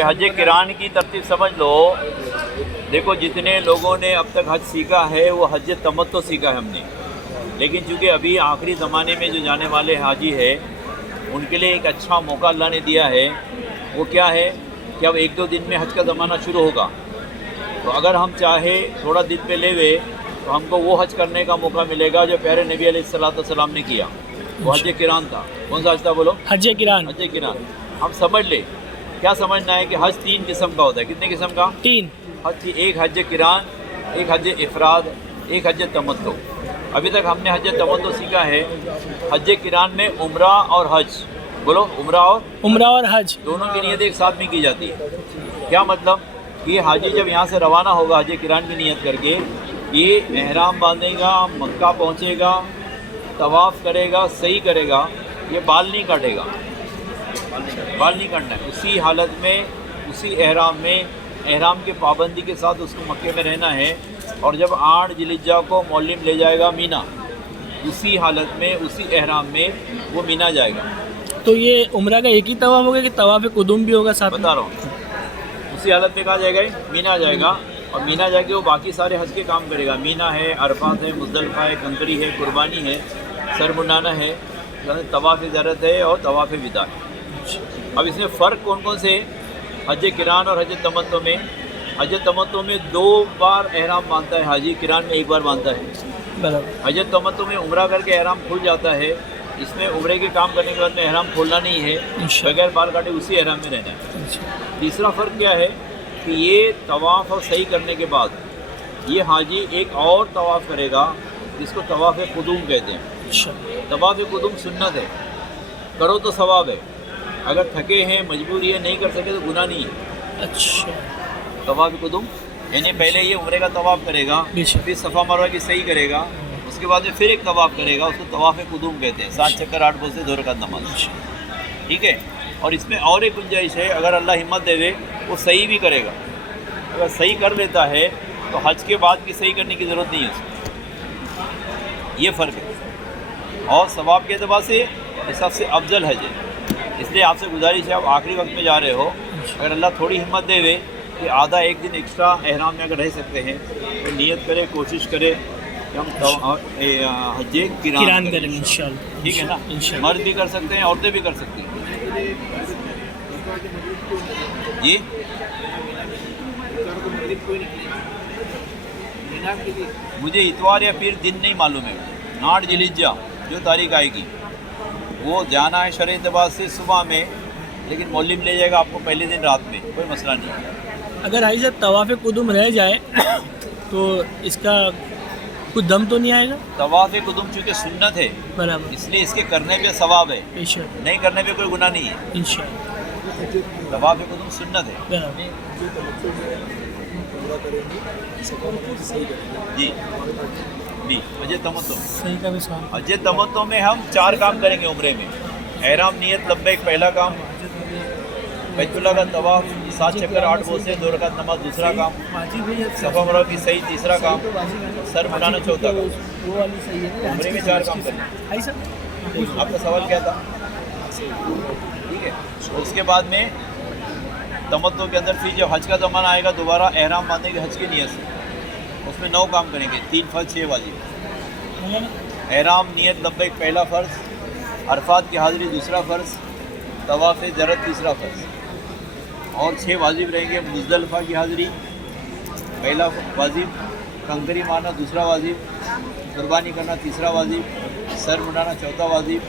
حج کران کی ترتیب سمجھ لو. دیکھو جتنے لوگوں نے اب تک حج سیکھا ہے وہ حج تمتع سیکھا ہے ہم نے، لیکن چونکہ ابھی آخری زمانے میں جو جانے والے حاجی ہے ان کے لیے ایک اچھا موقع اللہ نے دیا ہے. وہ کیا ہے کہ اب 1-2 دن میں حج کا زمانہ شروع ہوگا، تو اگر ہم چاہے تھوڑا دن پہ لے ہوئے تو ہم کو وہ حج کرنے کا موقع ملے گا جو پیارے نبی علیہ السلام نے کیا. وہ حج کران تھا. کون سا حج تھا بولو؟ حج کران. حج کران. ہم سمجھ لیں کیا سمجھنا ہے کہ حج 3 قسم کا ہوتا ہے. کتنے قسم کا؟ 3. حج کی ایک حج کران، ایک حج افراد، ایک حج تمتع. ابھی تک ہم نے حج تمتع سیکھا ہے. حج کران میں عمرہ اور حج، بولو عمرہ اور حج دونوں کی نیت ایک ساتھ میں کی جاتی ہے. کیا مطلب کہ حاجی جب یہاں سے روانہ ہوگا حج کران کی نیت کر کے، یہ احرام باندھے گا، مکہ پہنچے گا، طواف کرے گا، صحیح کرے گا، یہ بال نہیں کاٹے گا. بال نہیں کاٹنا ہے. اسی حالت میں، اسی احرام میں، احرام کی پابندی کے ساتھ اس کو مکے میں رہنا ہے. اور جب 8 ذوالحجہ کو مولم لے جائے گا مینا، اسی حالت میں، اسی احرام میں وہ مینا جائے گا. تو یہ عمرہ کا ایک ہی طواف ہوگا کہ طواف قدوم بھی ہوگا ساتھ؟ بتا رہا ہوں. اسی حالت میں کہا جائے گا مینا جائے گا، اور مینا جا کے وہ باقی سارے حج کے کام کرے گا. مینا ہے، عرفات ہے، مزدلفہ ہے، کنکری ہے، قربانی ہے، سر منڈانا ہے، طواف زیارت ہے اور طواف وداع ہے. اب اس میں فرق کون کون سے ہے حج کران اور حج تمتع میں؟ حج تمتع میں 2 بار احرام باندھتا ہے حاجی، کران میں 1 بار باندھتا ہے. حج تمتع میں عمرہ کر کے احرام کھل جاتا ہے. اس میں عمرے کے کام کرنے کے بعد میں احرام کھولنا نہیں ہے، بغیر بال کاٹے اسی احرام میں رہنا ہے. تیسرا فرق کیا ہے کہ یہ طواف اور صحیح کرنے کے بعد یہ حاجی ایک اور طواف کرے گا جس کو طواف قدوم کہتے ہیں. طواف قدوم سنت ہے، کرو تو ثواب ہے. اگر تھکے ہیں، مجبوری ہے، نہیں کر سکے تو گناہ نہیں ہے. اچھا. طواف قدوم یعنی پہلے یہ عمرے کا طواف کرے گا، پھر صفا مروہ کی صحیح کرے گا، اس کے بعد میں پھر ایک طواف کرے گا، اس کو طواف قدوم کہتے ہیں. 7 چکر 8 بول سے 2 رکعت نماز. ٹھیک ہے. اور اس میں اور ایک گنجائش ہے، اگر اللہ ہمت دے دے وہ صحیح بھی کرے گا. اگر صحیح کر لیتا ہے تو حج کے بعد کی صحیح کرنے کی ضرورت نہیں ہے اس کو. یہ فرق ہے. اور ثواب کے اعتبار سے یہ سب سے افضل حج ہے. اس لیے آپ سے گزارش ہے، آپ آخری وقت میں جا رہے ہو، اگر اللہ تھوڑی ہمت دے دے کہ آدھا 1 دن ایکسٹرا احرام میں اگر رہ سکتے ہیں تو نیت کرے، کوشش کرے کہ ہم حج کران کریں انشاءاللہ. ٹھیک ہے نا. مرد بھی کر سکتے ہیں، عورتیں بھی کر سکتی ہیں. جی مجھے اتوار یا پیر دن نہیں معلوم ہے. 8 ذوالحجہ جو تاریخ آئے گی وہ جانا ہے شرع اعتبار سے صبح میں، لیکن مولم لے جائے گا آپ کو پہلے دن رات میں، کوئی مسئلہ نہیں ہے. اگر حاجی صاحب طواف قدوم رہ جائے تو اس کا کچھ دم تو نہیں آئے گا؟ طواف قدوم چونکہ سنت ہے برابر، اس لیے اس کے کرنے پہ ثواب ہے، انشاءاللہ نہیں کرنے پہ کوئی گناہ نہیں ہے. انشاءاللہ طواف قدوم سنت ہے. برابر. جی جی. حج تمتع، صحیح کا بھی سوال. حج تمتع میں ہم 4 کام کریں گے عمرے میں. احرام نیت لبیک پہلا کام، بیت اللہ کا طواف 7 چکر 8 بول سے 2 رکعت نماز دوسرا کام، صفا مروہ کی صحیح تیسرا کام، سر منڈانا چوتھا کام. عمرے میں 4 کام کریں. آپ کا سوال کیا تھا؟ ٹھیک ہے. اس کے بعد میں تمتع کے اندر پھر جب حج کا زمانہ آئے گا دوبارہ احرام باندھنے کے حج کی نیت سے اس میں 9 کام کریں گے. 3 فرض 6 واجب. احرام نیت لبیک پہلا فرض، عرفات کی حاضری دوسرا فرض، طواف زیارت تیسرا فرض، اور 6 واجب رہیں گے. مزدلفہ کی حاضری پہلا واجب، کنکری مارنا دوسرا واجب، قربانی کرنا تیسرا واجب، سر منڈانا چوتھا واجب،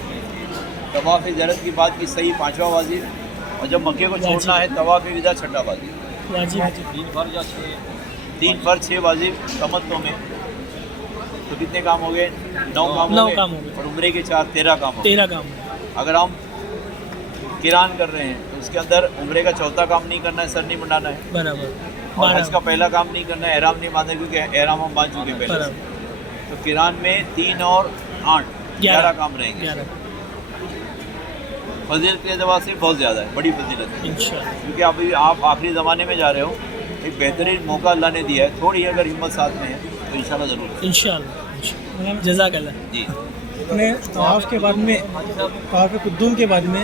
طواف زیارت کی بات کی صحیح 5واں واجب، اور جب مکے کو چھوڑنا ہے طواف وداع 6ٹھا واجب. 3 فرض یا 3 فرض 6 واجب تمتع میں، تو کتنے کام ہو گئے؟ 9 کام ہو گئے. اور عمرے کے 4 13 کام ہو گئے. 13 کام. اگر ہم کران کر رہے ہیں تو اس کے اندر عمرے کا چوتھا کام نہیں کرنا ہے، سر نہیں منڈانا ہے. برابر. اور حج کا پہلا کام نہیں کرنا ہے، احرام نہیں باندھنا کیونکہ احرام ہم باندھ چکے پہلے سے. تو کران میں 3 اور 8 11 کام رہیں گے. فضیلت کے اعتبار سے بہت زیادہ ہے، بڑی فضیلت ہے. کیونکہ ابھی آپ آخری زمانے میں جا رہے ہو، ایک بہترین موقع اللہ نے دیا ہے. تھوڑی اگر ہمت ساتھ میں ہے تو انشاءاللہ ضرور. انشاءاللہ. جزاک اللہ. جی. طواف کے بعد میں، طواف قدوم کے بعد میں